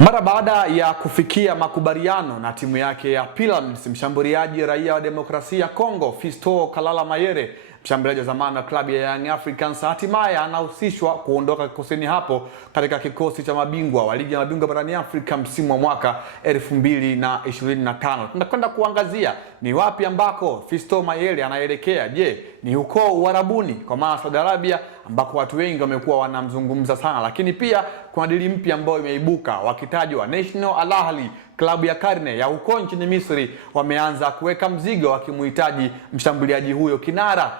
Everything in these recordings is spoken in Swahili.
Mara baada ya kufikia makubaliano na timu yake ya Pyramids, mshambuliaji raia wa demokrasia Kongo Fiston Kalala Mayele, mshambuliaji wa zamani wa klabu ya Young Africans, hatimaye anahusishwa kuondoka kikosini hapo katika kikosi cha mabingwa wa ligi ya mabingwa barani Afrika msimu wa mwaka 2025. Tunakwenda kuangazia ni wapi ambako Fiston Mayele anaelekea. Je, ni huko Uarabuni kwa maana Saudi Arabia ambako watu wengi wamekuwa wanamzungumza sana, lakini pia kuna dili mpya ambayo imeibuka wakitajwa National Al Ahly, klabu ya karne ya huko nchini Misri, wameanza kuweka mzigo wakimhitaji mshambuliaji huyo kinara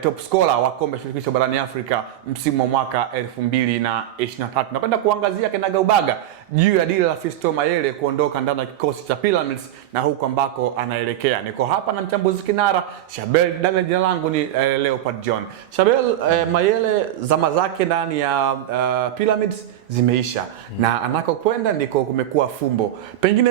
top scorer wa kombe la shirikisho barani Afrika msimu wa mwaka 2023. Napenda kuangazia kinagaubaga juu ya dili la Fiston Mayele kuondoka ndani ya kikosi cha Pyramids na huko ambako anaelekea. Niko hapa na mchambuzi kinara Shabel Daniel, jina langu ni Leopard John. Shabel, Mayele zama zake ndani ya Pyramids zimeisha na anakokwenda ndiko kumekuwa fumbo. Pengine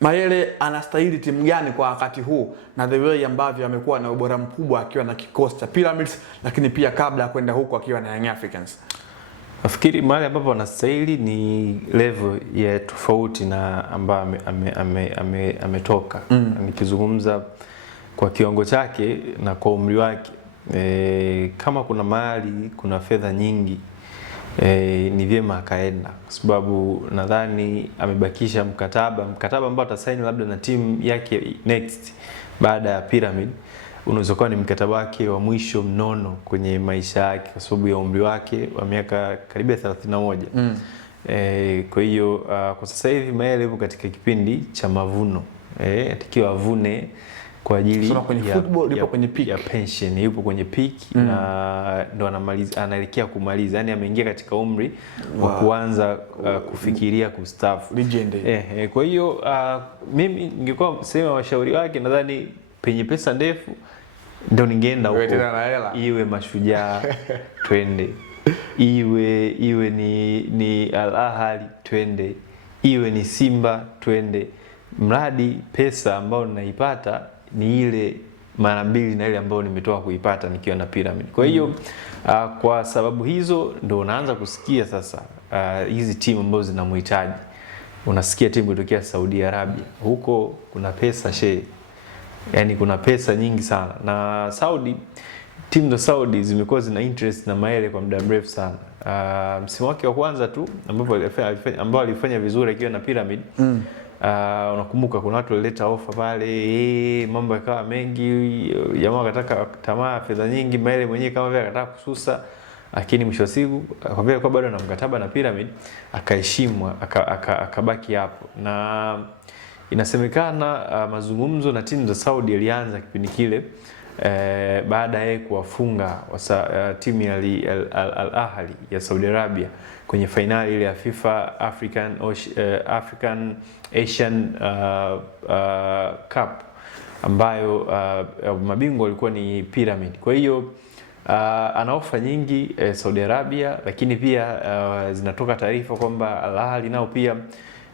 Mayele anastahili timu gani kwa wakati huu na the way ambavyo amekuwa na ubora mkubwa akiwa na kikosi cha Pyramids, lakini pia kabla ya kwenda huko akiwa na Young Africans? Nafikiri mahali ambapo anastahili ni level ya tofauti na ambayo ametoka. Nikizungumza kwa kiwango chake na kwa umri wake, kama kuna mahali kuna fedha nyingi, ni vyema akaenda, kwa sababu nadhani amebakisha mkataba ambao atasaini labda na timu yake next baada ya Pyramid. Unaweza kuwa ni mkataba wake wa mwisho mnono kwenye maisha yake kwa sababu ya umri wake wa miaka karibia 31. Kwa hiyo kwa sasa hivi Mayele yupo katika kipindi cha mavuno, atakiwa avune kwa ajili ya pension. Yupo kwenye peak na ndo anaelekea kumaliza, yani ameingia katika umri wa kuanza kufikiria kustaafu. Kwa hiyo mimi ningekuwa sema washauri wake, nadhani penye pesa ndefu ndio ningeenda huko, iwe Mashujaa twende, iwe ni Al Ahly twende, iwe ni Simba twende, mradi pesa ambayo ninaipata ni ile mara mbili na ile ambayo nimetoka kuipata nikiwa na Pyramid. Kwa hiyo kwa sababu hizo ndo unaanza kusikia sasa hizi timu ambazo zinamhitaji. Unasikia timu kutokea Saudi Arabia, huko kuna pesa yani kuna pesa nyingi sana, na timu za Saudi zimekuwa zina interest na Mayele kwa muda mrefu sana. Msimu wake wa kwanza tu ambao alifanya vizuri akiwa na Pyramid, unakumbuka kuna watu walileta ofa pale, mambo yakawa mengi, jamaa akataka tamaa fedha nyingi, Mayele mwenyewe kama vile akataka kususa, lakini mwisho wa siku kwa vile kwa bado na mkataba na Pyramid akaheshimwa, akabaki hapo. Na inasemekana mazungumzo na timu za Saudi yalianza kipindi kile baada ya kuwafunga timu ya Al Ahly ya Saudi Arabia kwenye finali ile ya FIFA African Asian Cup ambayo mabingwa walikuwa ni Pyramid. Kwa hiyo ana ofa nyingi Saudi Arabia, lakini pia zinatoka taarifa kwamba Al Ahly nao pia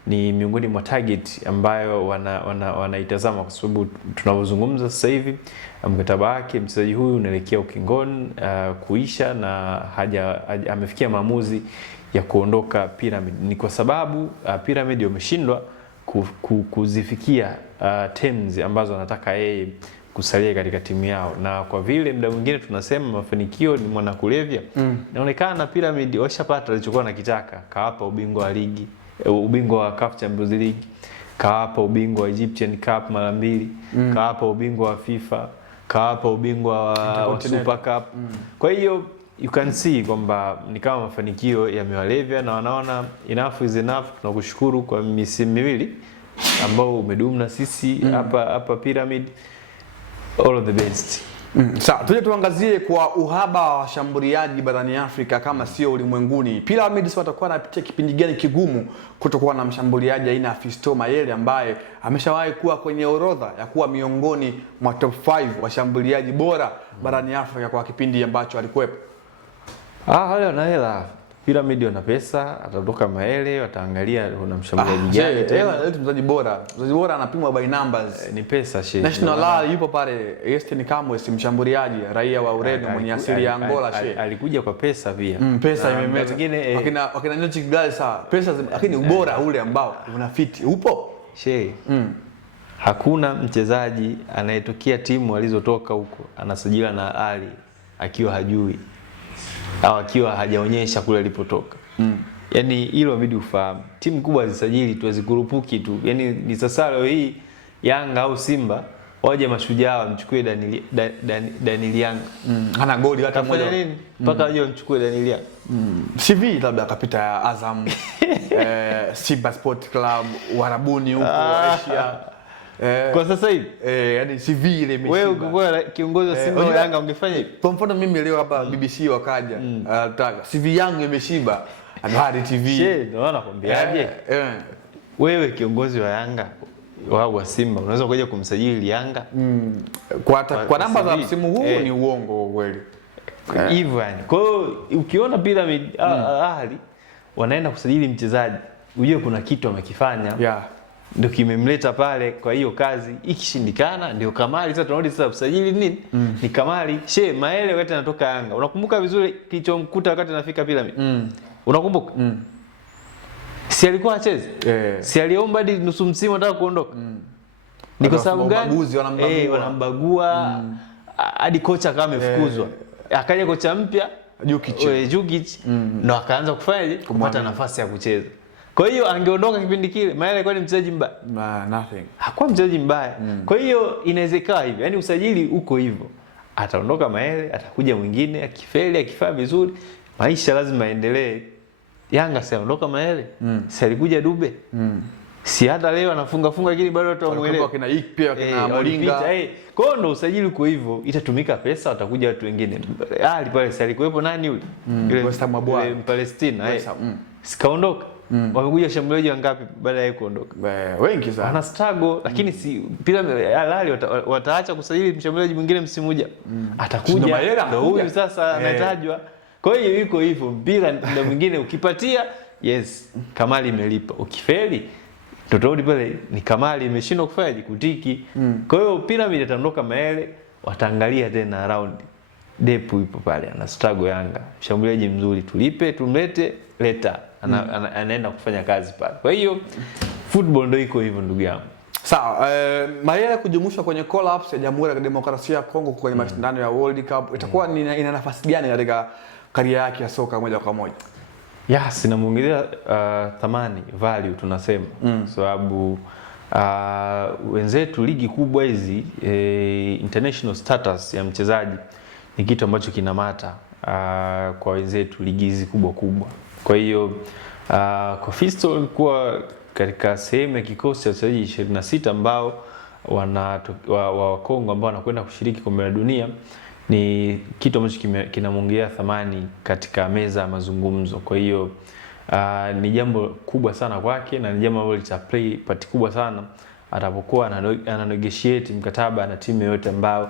ni miongoni mwa target ambayo wanaitazama, kwa sababu tunapozungumza sasa hivi mkataba wake mchezaji huyu unaelekea ukingoni kuisha, na amefikia maamuzi ya kuondoka Pyramid. Ni kwa sababu Pyramid wameshindwa kuzifikia terms ambazo anataka yeye kusalia katika timu yao, na kwa vile muda mwingine tunasema mafanikio ni mwanakulevya, inaonekana Pyramid washapata alichokuwa nakitaka. Kawapa ubingwa wa ligi, ubingwa wa CAF Champions League, kawapa ubingwa wa Egyptian Cup mara 2, kawapa ubingwa wa FIFA, kawapa ubingwa wa Super Cup. Kwa hiyo you can see kwamba ni kama mafanikio yamewalevya na wanaona enough is enough. Tunakushukuru kwa misimu miwili ambao umedumu na sisi hapa Pyramid. All of the best. Sasa tuje tuangazie kwa uhaba wa washambuliaji barani Afrika kama sio ulimwenguni. Pyramids watakuwa wanapitia kipindi gani kigumu kutokuwa na mshambuliaji aina ya Fiston Mayele ambaye ameshawahi kuwa kwenye orodha ya kuwa miongoni mwa top 5 washambuliaji bora barani Afrika kwa kipindi ambacho alikuwepo. Wale wana hela. Pyramid wana pesa, atatoka Mayele, wataangalia kuna mshambuliaji gani tena. Mchezaji bora. Mchezaji bora anapimwa by numbers. Ni pesa shehe. National Al yupo pale, Estienne Camões mshambuliaji raia wa Ureno mwenye asili ya Angola shehe. Alikuja kwa pesa pia. Pesa imemeta. Wakina Nyochi Gal sawa. Pesa lakini ubora ule ambao unafiti upo shehe. Hakuna mchezaji anayetokea timu alizotoka huko anasajiliwa na Ali akiwa hajui au akiwa hajaonyesha kule alipotoka. Yaani hilo inabidi ufahamu. Timu kubwa zisajili tu azikurupuki tu. Yaani ni sasa leo hii Yanga au Simba waje Mashujaa wamchukue Daniel Yanga. Hana goli hata moja. Nini? Mpaka waje wamchukue Daniel Yanga. CV labda akapita Azam, Simba Sport Club, Warabuni huko Asia. Kwa sasa hivi yani CV ile imeshiba. Wewe ungekuwa kiongozi wa Simba au Yanga ungefanya hivi? Kwa mfano mimi leo hapa BBC wakaja, nataka CV yangu imeshiba. Habari TV. Ndio nakwambiaje? Wewe kiongozi wa Yanga wao wa Simba unaweza kuja kumsajili Yanga? Kwa namba za msimu huu ni uongo kweli. Hivyo yani. Kwa hiyo ukiona Pyramid Ahli wanaenda kusajili mchezaji, ujue kuna kitu amekifanya. Ndio kimemleta pale kwa hiyo kazi. Ikishindikana ndio Kamali sasa tunarudi sasa kusajili nini? Ni Kamali. Mayele wakati anatoka Yanga. Unakumbuka vizuri kilichomkuta wakati anafika Pyramid? Unakumbuka? Si alikuwa acheze? Si aliomba hadi nusu msimu anataka kuondoka? Ni kwa sababu gani? Wanambagua hadi kocha kama amefukuzwa. Akaja kocha mpya Jukic ndo akaanza kufanya kupata nafasi ya kucheza. Kwa hiyo angeondoka kipindi kile, Mayele alikuwa ni mchezaji mbaya. Nothing. Hakuwa mchezaji mbaya. Kwa hiyo inawezekana hivyo. Yaani usajili uko hivyo. Ataondoka Mayele, atakuja mwingine, akifeli, akifanya vizuri, maisha lazima yaendelee. Yanga si aondoka Mayele, si alikuja Dube. Si hata leo anafunga lakini bado watu wamuelewa. Kina Ikpe, kina Molinga. Kwa hiyo ndo usajili uko hivyo, itatumika pesa, watakuja watu wengine. Ali pale si alikuwepo nani yule? Yule Palestina. Sikaondoka. Wamekuja shambuliaji wangapi baada ya kuondoka? Wengi sana. Ana struggle lakini si Al wataacha kusajili mshambuliaji mwingine msimu ujao. Atakuja ndio huyu sasa anatajwa. Kwa hiyo iko hivyo, mpira ndio mwingine ukipatia Kamali imelipa. Ukifeli tutarudi pale ni Kamali imeshindwa kufanya kutiki. Kwa hiyo Pyramid ataondoka Mayele, wataangalia tena round. Depu ipo pale ana struggle Yanga. Mshambuliaji mzuri tulipe, tumlete, leta. Anaenda kufanya kazi pale. Kwa hiyo football ndio iko hivyo ndugu yangu. Sawa, Mayele kujumuishwa kwenye call ups ya Jamhuri ya Demokrasia ya Kongo kwenye mashindano ya World Cup itakuwa ina nafasi gani katika karia yake ya soka moja kwa moja? Inamuongezea thamani, value tunasema. Sababu wenzetu ligi kubwa hizi international status ya mchezaji ni kitu ambacho kinamata kwa wenzetu ligi hizi kubwa. Kwa hiyo kwa Fisto alikuwa katika sehemu ya kikosi cha wachezaji 26 ambao wa Kongo ambao wanakwenda kushiriki kombe la dunia, ni kitu ambacho kinamwongezea thamani katika meza ya mazungumzo. Kwa hiyo ni jambo kubwa sana kwake na ni jambo ambalo lita play part kubwa sana atapokuwa ana negotiate mkataba na timu yoyote ambayo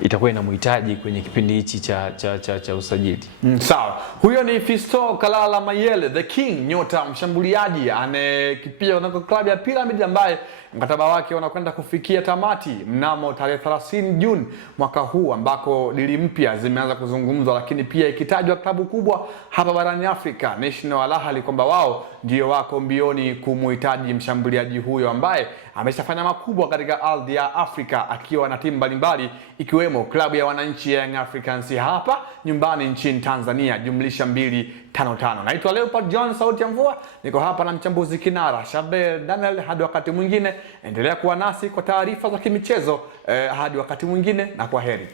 itakuwa inamhitaji kwenye kipindi hichi cha usajili. Sawa. Huyo ni Fiston Kalala Mayele, the king, nyota mshambuliaji anekipia na klabu ya Pyramid ambaye mkataba wake unakwenda kufikia tamati mnamo tarehe 30 Juni mwaka huu, ambako dili mpya zimeanza kuzungumzwa, lakini pia ikitajwa klabu kubwa hapa barani Afrika National Al Ahly kwamba wao ndio wako mbioni kumuhitaji mshambuliaji huyo ambaye ameshafanya makubwa katika ardhi ya Afrika akiwa na timu mbalimbali ikiwemo klabu ya wananchi ya Young Africans hapa nyumbani nchini Tanzania +255. Naitwa Leopard John, sauti ya mvua. Niko hapa na mchambuzi kinara Shabel Daniel. Hadi wakati mwingine, endelea kuwa nasi kwa taarifa za kimichezo. Hadi wakati mwingine, na kwaheri.